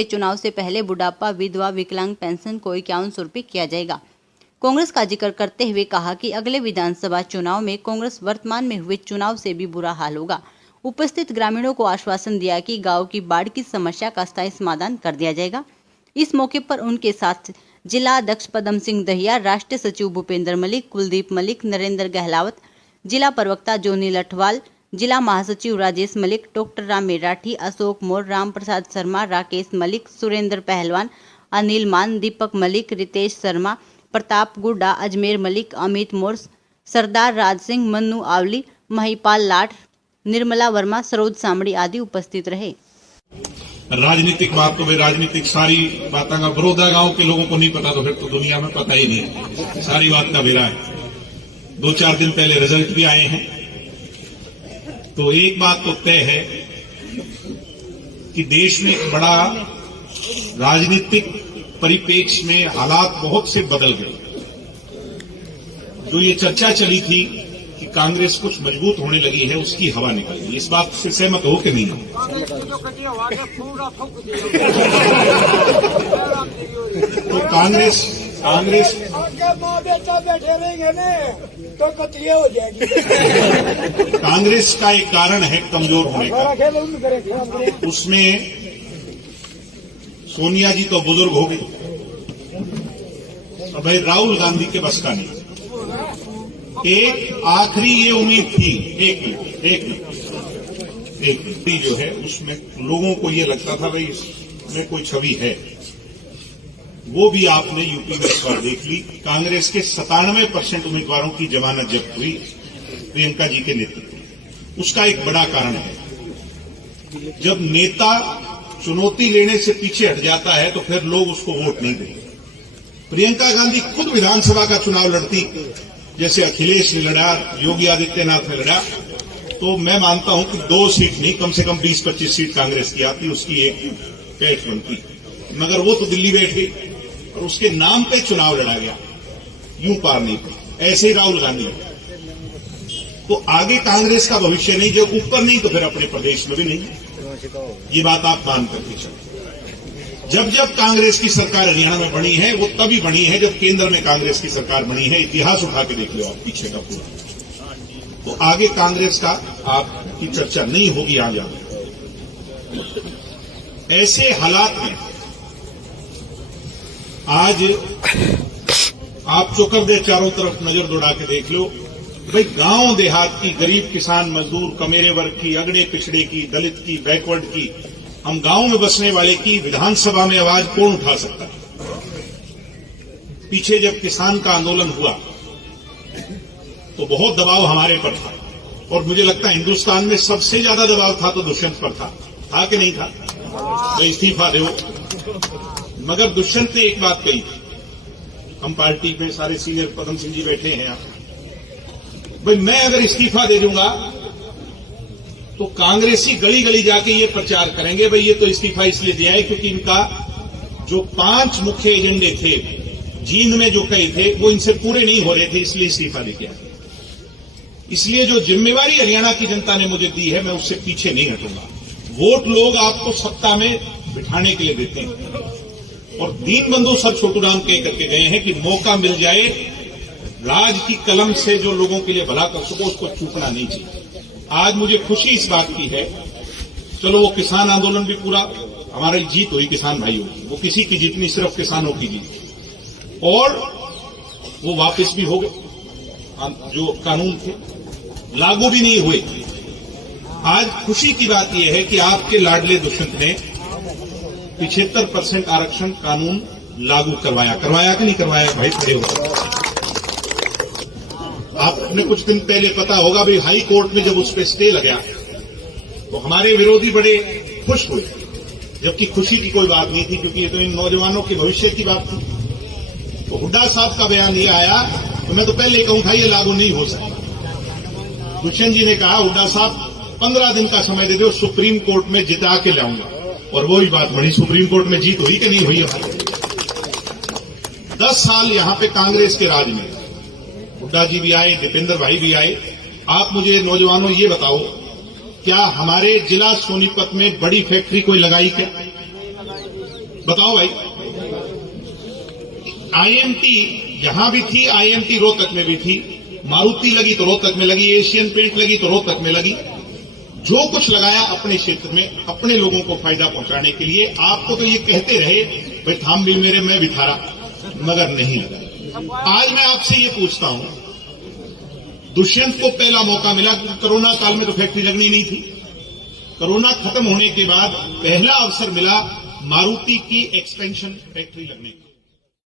चुनाव से पहले बुढ़ापा, विधवा, विकलांग पेंशन को 5100 रुपये किया जाएगा। कांग्रेस का जिक्र करते हुए कहा कि अगले विधानसभा चुनाव में कांग्रेस वर्तमान में हुए चुनाव से भी बुरा हाल होगा। उपस्थित ग्रामीणों को आश्वासन दिया कि गांव की बाढ़ की समस्या का स्थायी समाधान कर दिया जाएगा। इस मौके पर उनके साथ जिला अध्यक्ष पदम सिंह दहिया, राष्ट्रीय सचिव भूपेंद्र मलिक, कुलदीप मलिक, नरेंद्र गहलावत, जिला प्रवक्ता जोनी लठवाल, जिला महासचिव राजेश मलिक, डॉक्टर राम मेराठी, अशोक मोर, राम प्रसाद शर्मा, राकेश मलिक, सुरेंद्र पहलवान, अनिल मान, दीपक मलिक, रितेश शर्मा, प्रताप गुड्डा, अजमेर मलिक, अमित मोर, सरदार राज सिंह, मन्नू आवली, महिपाल लाठ, निर्मला वर्मा, सरोज सामड़ी आदि उपस्थित रहे। राजनीतिक बात तो भाई राजनीतिक सारी बातों का विरोध है, गांव के लोगों को नहीं पता तो फिर तो दुनिया में पता ही नहीं है। सारी बात का बेरा है। 2-4 दिन पहले रिजल्ट भी आए हैं, तो एक बात तो तय है कि देश में एक बड़ा राजनीतिक परिप्रेक्ष्य में हालात बहुत से बदल गए। जो ये चर्चा चली थी कि कांग्रेस कुछ मजबूत होने लगी है, उसकी हवा निकल गई। इस बात से सहमत हो कि नहीं? तो कांग्रेस बैठे रहेंगे ना तो कतलियां हो जाएगी। कांग्रेस का एक कारण है कमजोर होने का। उसमें सोनिया जी तो बुजुर्ग हो गई, और भाई राहुल गांधी के बस का नहीं। एक आखिरी ये उम्मीद थी, एक जो है उसमें लोगों को ये लगता था भाई इसमें कोई छवि है, वो भी आपने यूपी में इस बार देख ली। कांग्रेस के 97% उम्मीदवारों की जमानत जब्त हुई प्रियंका जी के नेतृत्व। उसका एक बड़ा कारण है, जब नेता चुनौती लेने से पीछे हट जाता है तो फिर लोग उसको वोट नहीं देते। प्रियंका गांधी खुद विधानसभा का चुनाव लड़ती, जैसे अखिलेश ने लड़ा, योगी आदित्यनाथ ने लड़ा, तो मैं मानता हूं कि 2 सीट नहीं, कम से कम 20-25 सीट कांग्रेस की आती, उसकी एक कैच बनती। मगर वो तो दिल्ली बैठ गई और उसके नाम पे चुनाव लड़ा गया, यूं पार नहीं पड़ा। ऐसे ही राहुल गांधी, तो आगे कांग्रेस का भविष्य नहीं, जो ऊपर नहीं तो फिर अपने प्रदेश में भी नहीं। ये बात आप मान करके चलो। जब जब कांग्रेस की सरकार हरियाणा में बनी है, वो तभी बनी है जब केंद्र में कांग्रेस की सरकार बनी है। इतिहास उठा के देख लो आप पीछे का पूरा। तो आगे कांग्रेस का आपकी चर्चा नहीं होगी आगे। ऐसे हालात में आज आप चौकर दे चारों तरफ नजर दौड़ा के देख लो, भाई गांव देहात की, गरीब किसान मजदूर, कमेरे वर्ग की, अगड़े पिछड़े की, दलित की, बैकवर्ड की, हम गांव में बसने वाले की विधानसभा में आवाज कौन उठा सकता है? पीछे जब किसान का आंदोलन हुआ तो बहुत दबाव हमारे पर था, और मुझे लगता है हिंदुस्तान में सबसे ज्यादा दबाव था तो दुष्यंत पर था कि नहीं था? तो इस्तीफा दो। मगर दुष्यंत ने एक बात कही, हम पार्टी में सारे सीनियर पदम सिंह जी बैठे हैं यहाँ, भाई मैं अगर इस्तीफा दे दूंगा तो कांग्रेसी गली गली जाके ये प्रचार करेंगे, भाई ये तो इस्तीफा इसलिए दिया है क्योंकि इनका जो 5 मुख्य एजेंडे थे, जींद में जो कहे थे, वो इनसे पूरे नहीं हो रहे थे, इसलिए इस्तीफा दे दिया। इसलिए जो जिम्मेवारी हरियाणा की जनता ने मुझे दी है, मैं उससे पीछे नहीं हटूंगा। वोट लोग आपको सत्ता में बिठाने के लिए देते हैं, और दीन बंधु सर छोटू राम कह करके गए हैं कि मौका मिल जाए राज की कलम से जो लोगों के लिए भला कर सको, उसको चूकना नहीं चाहिए। आज मुझे खुशी इस बात की है, चलो वो किसान आंदोलन भी पूरा, हमारी जीत हुई किसान भाइयों की, वो किसी की जीत नहीं, सिर्फ किसानों की जीत, और वो वापस भी हो गए। जो कानून थे लागू भी नहीं हुए। आज खुशी की बात यह है कि आपके लाडले दुष्यंत ने 75% आरक्षण कानून लागू करवाया कि नहीं करवाया? भाई खड़े हो। आपने कुछ दिन पहले पता होगा भाई, हाई कोर्ट में जब उस पर स्टे लगा तो हमारे विरोधी बड़े खुश हुए, जबकि खुशी की कोई बात नहीं थी, क्योंकि ये तो इन नौजवानों के भविष्य की बात थी। तो हुड्डा साहब का बयान ये आया तो मैं तो पहले कहूं था ये लागू नहीं हो सकता। दुष्यंत जी ने कहा, हुड्डा साहब 15 दिन का समय दे दो, सुप्रीम कोर्ट में जिता के लाऊंगा। और वही बात बनी, सुप्रीम कोर्ट में जीत हुई कि नहीं हुई? 10 साल यहां पे कांग्रेस के राज में हुड्डा जी भी आए, दीपेंद्र भाई भी आए। आप मुझे नौजवानों ये बताओ, क्या हमारे जिला सोनीपत में बड़ी फैक्ट्री कोई लगाई क्या? बताओ भाई, आईएमटी यहां भी थी, आईएमटी रोहतक में भी थी, मारुति लगी तो रोहतक में लगी, एशियन पेंट लगी तो रोहतक में लगी। जो कुछ लगाया अपने क्षेत्र में अपने लोगों को फायदा पहुंचाने के लिए। आपको तो ये कहते रहे भाई थाम मिल मेरे में भी थारा, मगर नहीं लगा। आज मैं आपसे ये पूछता हूं, दुष्यंत को पहला मौका मिला, कोरोना काल में तो फैक्ट्री लगनी नहीं थी। कोरोना खत्म होने के बाद पहला अवसर मिला मारुति की एक्सपेंशन फैक्ट्री लगने का।